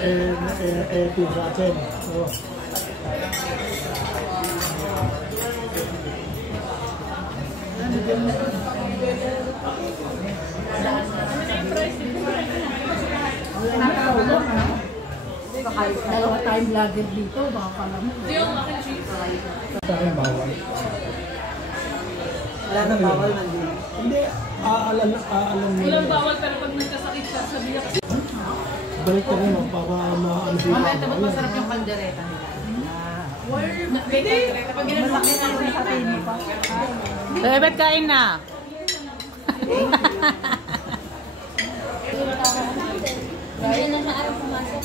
Team sa atin. So, dalawa tayong vlogger dito, baka pala mo. bawal. Wala nang bawal nandun. Hindi, alam mo. Walang bawal pero pag nagkasakit siya, sabi niya kasi. Balik ka rin para maano din. Mamaya ito masarap yung kaldereta nila. Hindi. Pag ginasakit na yung sa tini pa. Bebet, kain na. Hindi na siya araw pumasok.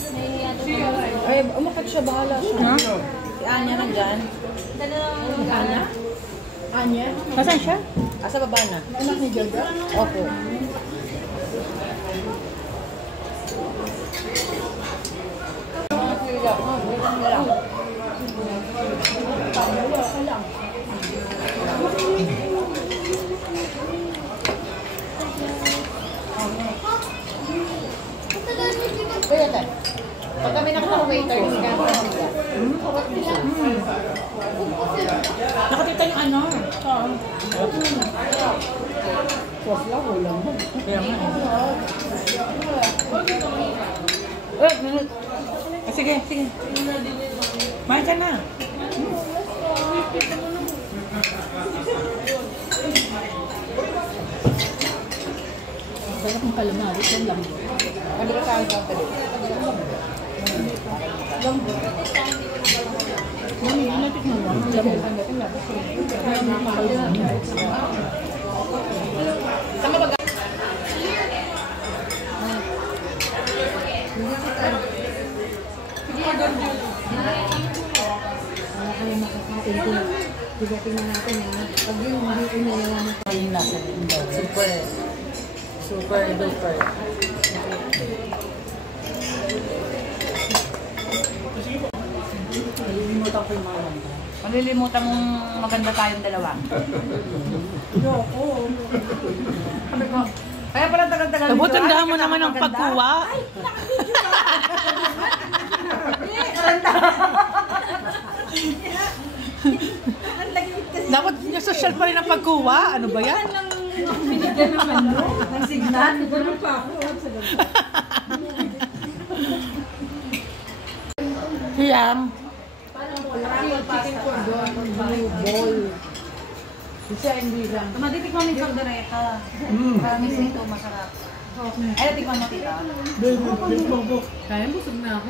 Ay, umakit siya, bahala siya. Si Anya nandyan. Anya? Anya? Nasaan siya? Asa baba na? Anak ni Jojo? Opo. Kaya tayo. Pag kami nakaka-waiter, hindi ka naman sila. Nakatita yung ano? Sauce lang, ulam mo. Kaya nga sige, sige. Main ka na. Sarap ng calamari, yung lambot. Sabi ka sa akin sa tali. Lambot. Mami, natikman mo. Lambot. Sama ba? Tingnan natin pag yung hindi ko nalaman Yung lasa nito. Super duper. Malilimutan ko yung mga lambda. Malilimutan mong maganda tayong dalawa. Ayoko. Kaya pala tagal-tagal nito. Tandahan mo naman ang pagkuha. Dapat yung social pa rin ang pagkuha. Ano ba yan? Binigyan naman mo. Ang signal. Ganun pa ako. Siyam. Chicken cordon, blue ball. Isa hindi lang. Matitikman mo yung kaldereta. Promise nito, masarap. Ay, natikman mo tita. Kaya busog na ako.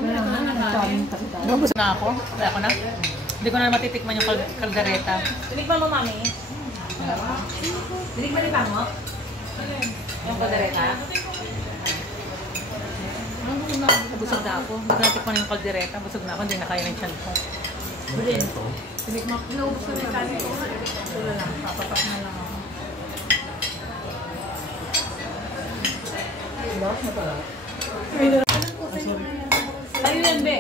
Busog na ako? Kaya ako na? Hindi ko na matitikman yung kaldereta. Tinikman mo, mami. Tinikman ni Pamo? Yung kaldereta? Busog na ako. Hindi ko natikman yung kaldereta. Busog na ako. Hindi na kaya ng tiyan ko. Tinikman ko. Naubos na yung kasi ko. Wala lang. Papatak na lang ako. Tayo yan, Be.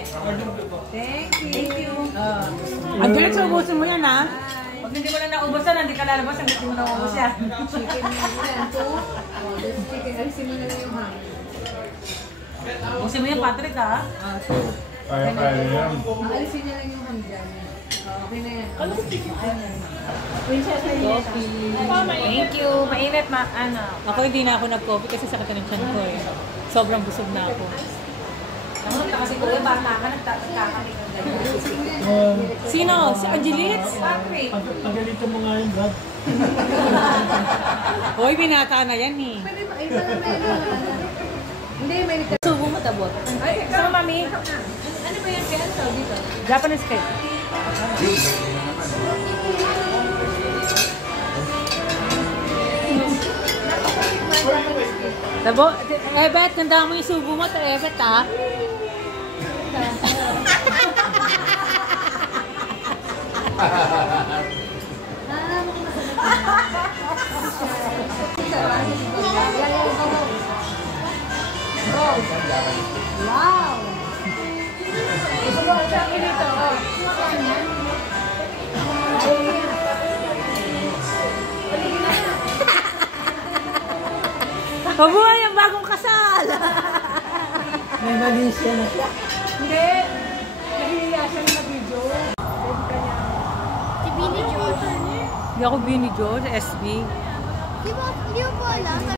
Thank you. Ang galit sa ubusin mo yan, ha? Pag hindi mo na naubusan, hindi ka lalabas hanggang hindi mo naubos yan. Chicken yan to. Chicken, alisin mo na lang yung hangin. Ubusin mo yan, Patrick, ha? Kaya yan. Alisin niya lang yung hangin. Okay na yan. Thank you. Mainit, ano. Ako hindi na ako nag-coffee kasi sakit na ng tiyan ko, eh. Sobrang busog na ako. Namunod ka kasi kuya, bata ka, nagkakalik ng ganyan. Sino? Si Angelitz? Patrick. Pagalitan mo nga yun, Brad. Hoy, binata na yan, eh. Pwede ba? Ay, parang meron. Hindi, may nagka... Subo mo tabot. Ay, sama, mami. Ano ba yan? Kaya ano tawag dito? Japanese cake. Tabo, Evet, ganda mo yung subo mo, Evet, ha? Wow! Mabuhay ang bagong kasal! May mali siya na siya. Hindi. Nahihiya siya na video. Si Billy Josh. Hindi ako Bini George, SB. Di ba po alam?